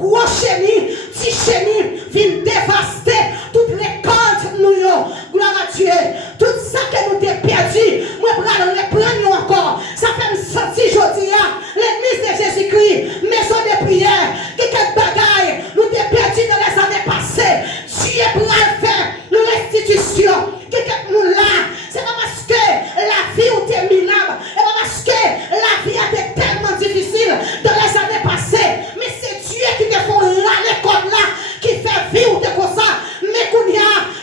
gros chenille, petit chenille, vient dévaster toutes les cordes nous. Gloire à Dieu. Tout ça que nous avons perdu, moi, je reprends encore. Ça fait me sentir aujourd'hui, l'église de Jésus-Christ, maison de prière, quelques bagailles, nous avons perdu dans les années passées. Dieu pour faire restitution. Quelques nous là, c'est pas parce que la vie était minable, c'est pas parce que la vie a été tellement difficile dans les années passées, mais c'est Dieu qui te fait là l'école là, qui fait vivre comme ça. Mais qu'on y a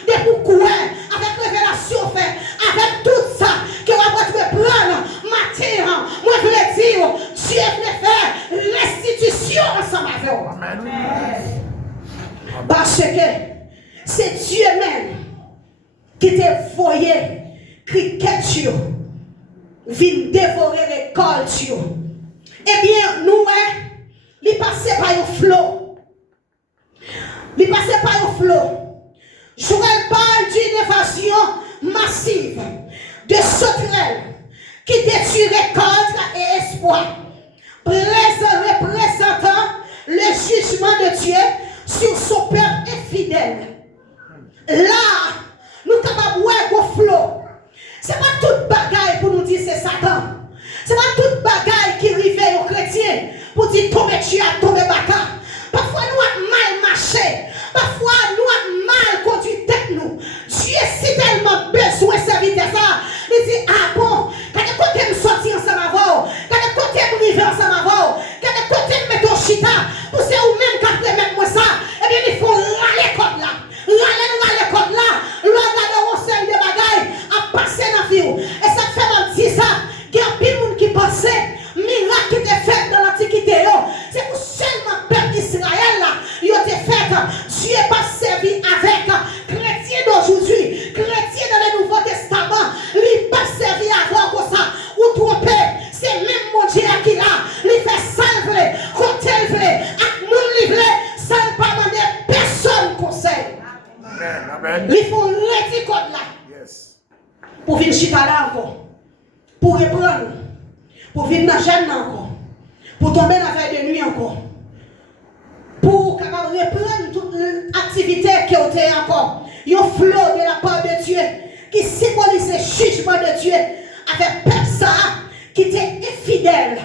des pourquoi, avec révélation fait, avec tout ça, que on va te prendre matin, moi je veux dire, Dieu veut faire restitution ensemble avec vous. Amen. Parce que c'est Dieu même qui te voyait criquet, vient dévorer les cols. Eh bien, nous, il passait par un flot. Il passait par un flot. Joël parle d'une évasion massive de sauterelles qui détruit récolte et espoir, représentant le jugement de Dieu sur son peuple infidèle. Là, nous sommes capables de voir un flot. Ce n'est pas toute bagaille pour nous dire c'est Satan. Ce n'est pas toute bagaille qui arrive aux chrétiens pour dire tomber tu as tombé baka. Parfois nous avons mal marché. Parfois nous avons mal conduit tête nous. Dieu si tellement besoin de servir ça. Il dit ah bon, quand le côté me sortir ensemble avant, quand le côté me arriver ensemble avant, quand le côté me mettre au chita, pour c'est ou même quand tu mettre moi ça, eh bien il faut râler comme là. Râler comme là. Regarder au sein de bagailles à passer dans la vie. Et ça fait un petit ça. Il y a des gens qui pensaient miracle qui était fait dans l'Antiquité. C'est pour seulement le peuple d'Israël là. Il a été fait. Dieu n'est pas servi avec chrétiens d'aujourd'hui. Chrétiens dans le Nouveau Testament. Il n'est pas servi avec comme ça. Ou trompé. C'est même mon Dieu qui l'a. Il fait salver. Côté le avec mon livre. Ça ne pas demander personne conseil. Amen. Il faut retirer comme là. Yes. Pour venir chita là encore. Pour reprendre. Pour venir dans la gêne encore. Pour tomber dans la veille de nuit encore. Pour reprendre toute l'activité qui a été encore. Il y a un flot de la part de Dieu qui symbolise le jugement de Dieu avec personne qui était infidèle.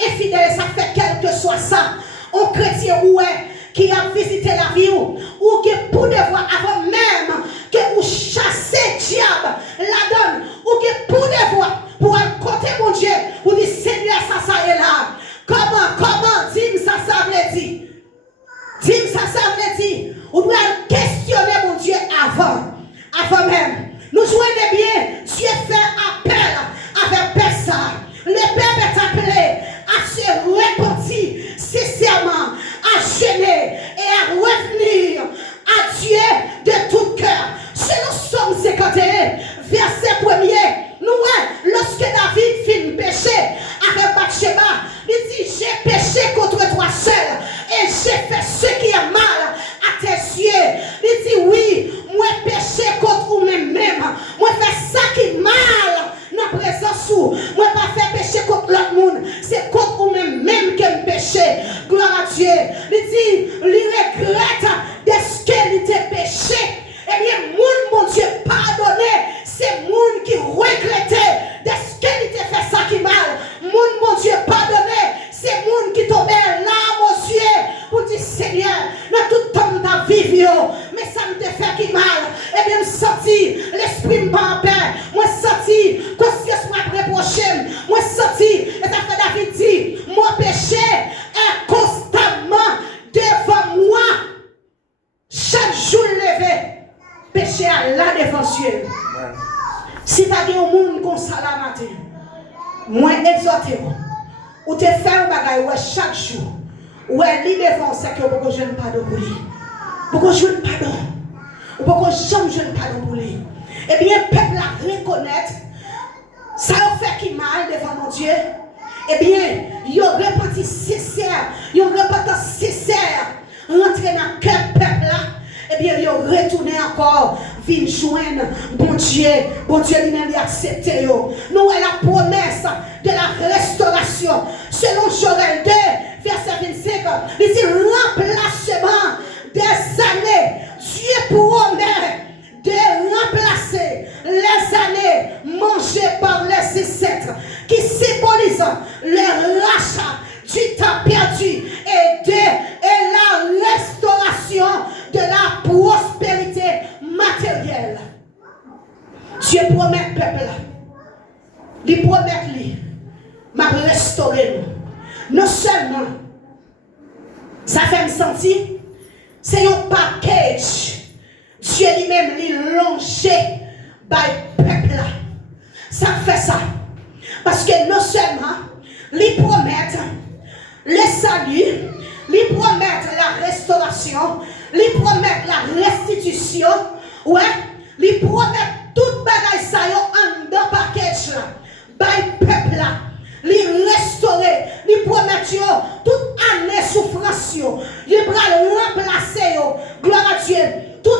Infidèle, ça fait quel que soit ça. Un chrétien qui a visité la vie ou qui pour devoir avant même que vous chassez diable la donne ou qui pour devoir pour aller côté mon Dieu pour dire Seigneur ça est là. Comment dis-moi ça veut dire. Dis-moi ça veut dire. Ou doit questionner mon Dieu avant même. Nous jouons bien, Dieu fait appel avec personne. Le Père est appelé à se repentir sincèrement, à gêner et à revenir à Dieu de tout cœur. Selon Somme 51, verset 1er, nous, lorsque David fit péché avec Bathsheba, il dit j'ai péché contre toi seul et j'ai fait ce qui est mal à tes yeux. Il dit oui, moi péché contre vous-même, moi fais ça qui est mal dans la présence où moi pas faire péché contre l'autre monde, c'est contre vous-même que me péché. Gloire à Dieu. Il dit, il regrette de ce qu'il était péché. Eh bien, mon Dieu pardonné, c'est monde qui regrettait de ce qu'il était fait ça qui mal. Mon Dieu pardonné, c'est monde qui tombait là, mon Dieu, pour dire Seigneur, dans tout temps de ta vie, mais ça me fait qui mal. Eh bien, me senti, l'esprit me pas en paix. Moi, senti, conscience m'a reproché. Moi, senti, et ça fait David dit, mon péché est constamment devant moi. Chaque jour levé, péché à la devant Dieu. Si tu as des gens comme ça la matin, moi exhorté, ou te faire un bagage chaque jour, ou elle lit devant, c'est que vous ne pardon pour lui. Pourquoi je ne pardon? Ou pourquoi je ne pardon pour lui? Eh bien, le peuple la reconnaître, ça fait qui mal devant mon Dieu. Eh bien, il y a repenti sincère, il y a repenti sincère, rentrer dans le cœur peuple là. Eh bien, il retourné encore, vient joindre bon Dieu lui-même a accepté. Nous avons la promesse de la restauration. Selon Joël 2, verset 25, il dit remplace il promet lui, m'a restauré nous. Non seulement, ça fait me sentir, c'est un package. Dieu lui-même, lui longé par le peuple là. Ça fait ça. Parce que non seulement, lui promet le salut, lui promet la restauration, lui promet la restitution, ouais, lui promet toute bagaille ça en deux package là, par le peuple là. Lui restaurer, lui promettre toute année souffrance, lui remplacer, gloire à Dieu, tout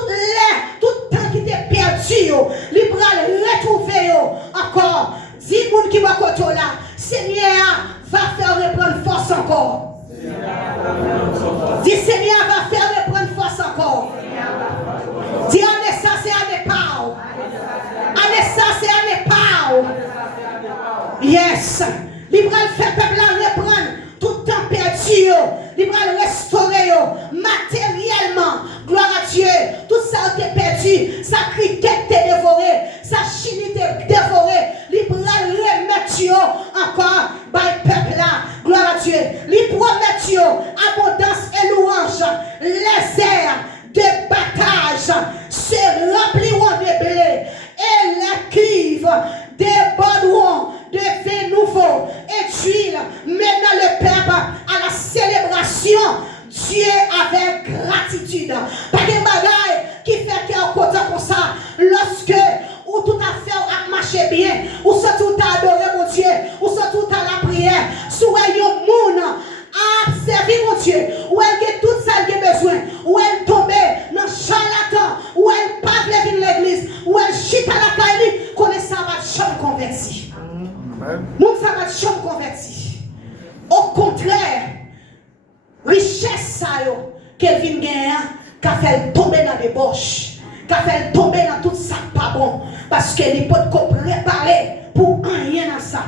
temps qui t'est perdu, lui retrouver encore. Dis moun qui va côté là, Seigneur va faire reprendre force encore. Dis Seigneur va faire reprendre force encore. Dis année ça c'est année pas. Année ça c'est année pas. Yes. Il va faire peuple reprendre tout temps perdu. Il va restaurer matériellement. Gloire à Dieu. Tout ça a été perdu. Sa criquette t'est dévoré. Sa chimie t'est dévoré. Il va remettre encore par le peuple là. Gloire à Dieu. Il promet abondance et louange. Les airs de battage se rempliront de blé. Et les cuivres déborderont de vin nouveau et d'huile. Maintenant le peuple à la célébration, Dieu avec gratitude. Pas de bagaille qui fait qu'un côté comme ça, lorsque ou tout à fait a marché bien, ou ça tout a adoré mon Dieu, ou ça tout à la prière, soyez un monde à servir mon Dieu, où elle a tout ça qu'elle a besoin, où elle tombe dans le charlatan, où elle parle de l'église, où elle chute à la caille, connaît ça va jamais converti. Nous ça va jamais converti. Au contraire, richesse ça qu'elle vient gagner, qu'a fait tomber dans les boches, qu'a fait tomber dans tout ça pas bon, parce qu'elle n'est pas préparée pour rien dans ça.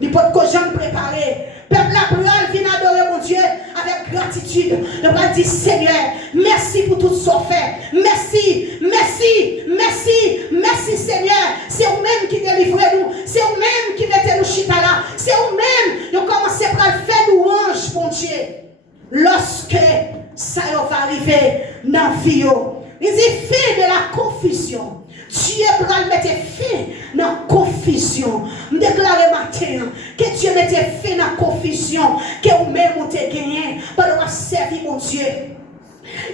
Il peut pas jamais préparer. Peuple la vient adorer mon Dieu avec gratitude. Le peuple dit Seigneur, merci pour tout ce que fait. Merci, merci, merci, merci Seigneur. C'est vous-même qui délivrez nous. C'est vous-même qui mettez nous chita là. C'est vous-même qui commencez par faire louange mon Dieu. Lorsque ça va arriver dans la vie, il dit fin de la confusion. Dieu va mettre fin dans la confusion. Je déclare matin que Dieu mette fin dans la confusion. Que vous-même vous avez gagné pour servir mon Dieu.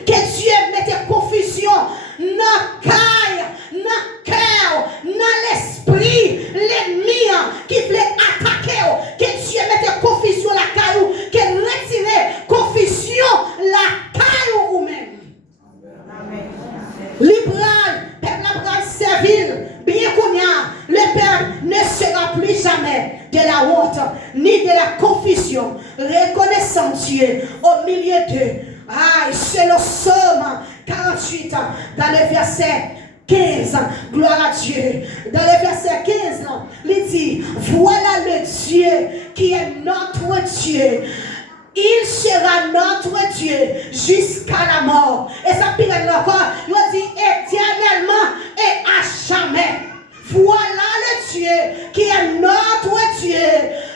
Que Dieu mette confusion dans la caille, dans le cœur, dans l'esprit, l'ennemi qui voulait attaquer. Que Dieu mette confusion dans la caille, que retire confusion la caille ou même. Libéral, peuple la servir, bien qu'on y a, le Père ne sera plus jamais de la honte, ni de la confusion. Reconnaissant Dieu au milieu d'eux. C'est le psaume 48, dans le verset 15, gloire à Dieu. Dans le verset 15, il dit, voilà le Dieu qui est notre Dieu. Il sera notre Dieu jusqu'à la mort. Et ça pire encore, il dit éternellement et à jamais. Voilà le Dieu qui est notre Dieu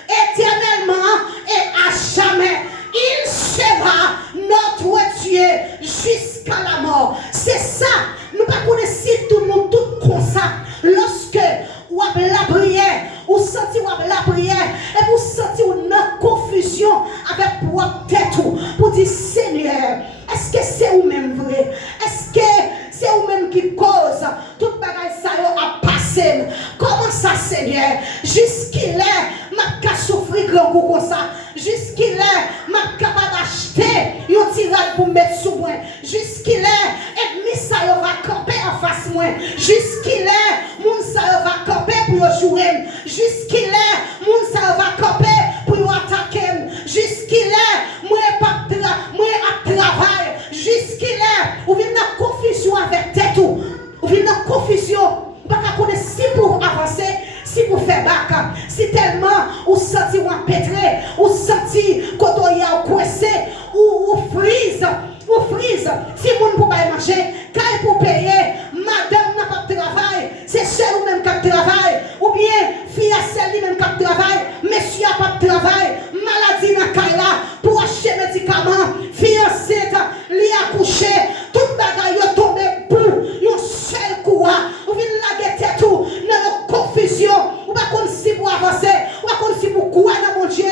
éternellement et à jamais. Il sera notre Dieu jusqu'à la mort. C'est ça. Nous ne connaissons pas tout le monde tout comme ça. Lorsque vous avez la prière, vous sentez la prière, et vous sentez une confusion avec votre tête pour dire Seigneur, est-ce que c'est vous-même vrai? Est-ce que c'est vous-même qui cause toute bagaille ça a passé? Comment ça, Seigneur? Jusqu'il est, ma qu'à souffrir grand coup comme ça. Jusqu'il est, ma capable d'acheter un tirade pour mettre sous moi. Jusqu'il est, ennemi ça va camper en face moi. Jusqu'il est, moun ça va camper pour jouer. Jusqu'il est, moun ça va camper pour attaquer. Jusqu'il est, moi à travail. Jusqu'il est, ou vient dans confusion avec tête ou vient dans confusion. Pas qu'à connaître si pour avancer, si pour faire bac, si tellement ou senti ou empêtré, ou senti quand on y a coincé, ou frise, si vous ne pouvez pas manger, quand pour payer, madame n'a pas de travail, c'est seul ou même qui travaille, ou bien fille à celle mon Dieu,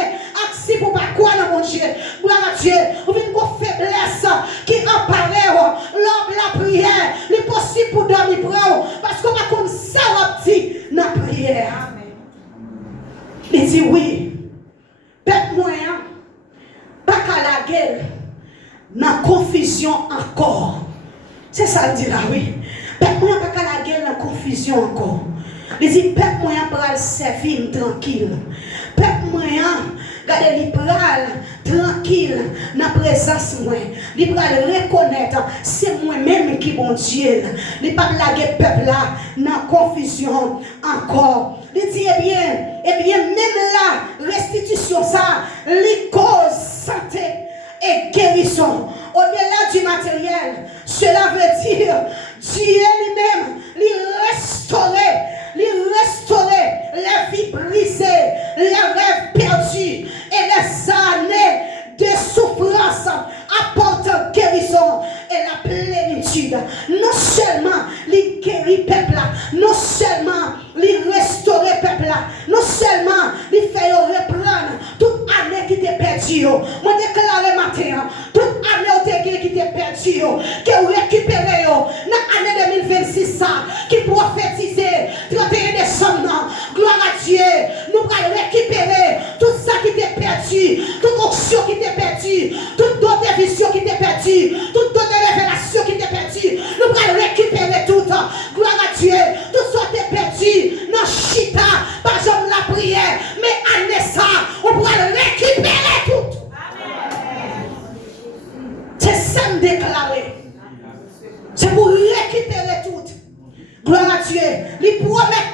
si pour pas quoi dans mon Dieu. Gloire à Dieu. Ou une faiblesse qui apparaît lors de la prière. Il est possible pour dormir parce qu'on va comme ça on dit dans la prière. Il dit oui. Peuple moyen, pas qu'à la guerre, dans confusion encore. C'est ça le dit là, oui. Peuple moyen, pas qu'à la guerre, dans confusion encore. Il dit peuple moyen pour le servir tranquille. Peuple moyen, regardez, il pral tranquille dans la présence moi. Il pral reconnaître c'est moi-même qui bon Dieu. Il pas la peuple là dans confusion encore. Il dit eh bien même la restitution ça, les causes santé et guérison. Au-delà du matériel, cela veut dire Dieu lui-même, lui restaurer les vies brisées, les rêves perdus et les années de souffrance apportant guérison et la plénitude. Non seulement les guérir peuple, non seulement les restaurer peuple, non seulement les faire reprendre toute année qui t'est perdue. Moi déclare matin, toute année qui t'est perdue, que vous récupérez dans l'année 2026 qui prophétiser 31 décembre. Gloire à Dieu, nous allons récupérer tout ça qui t'est perdu, toute option qui t'est perdue, toute donne de vision qui t'est perdue, toute donne de révélation qui t'est perdue. Nous allons récupérer tout. Gloire à Dieu, tout ça t'est perdu dans Chita, par exemple la prière, mais année ça, on pourra le récupérer tout. C'est ça me déclarer. C'est pour récupérer tout. Gloire à Dieu. Les promet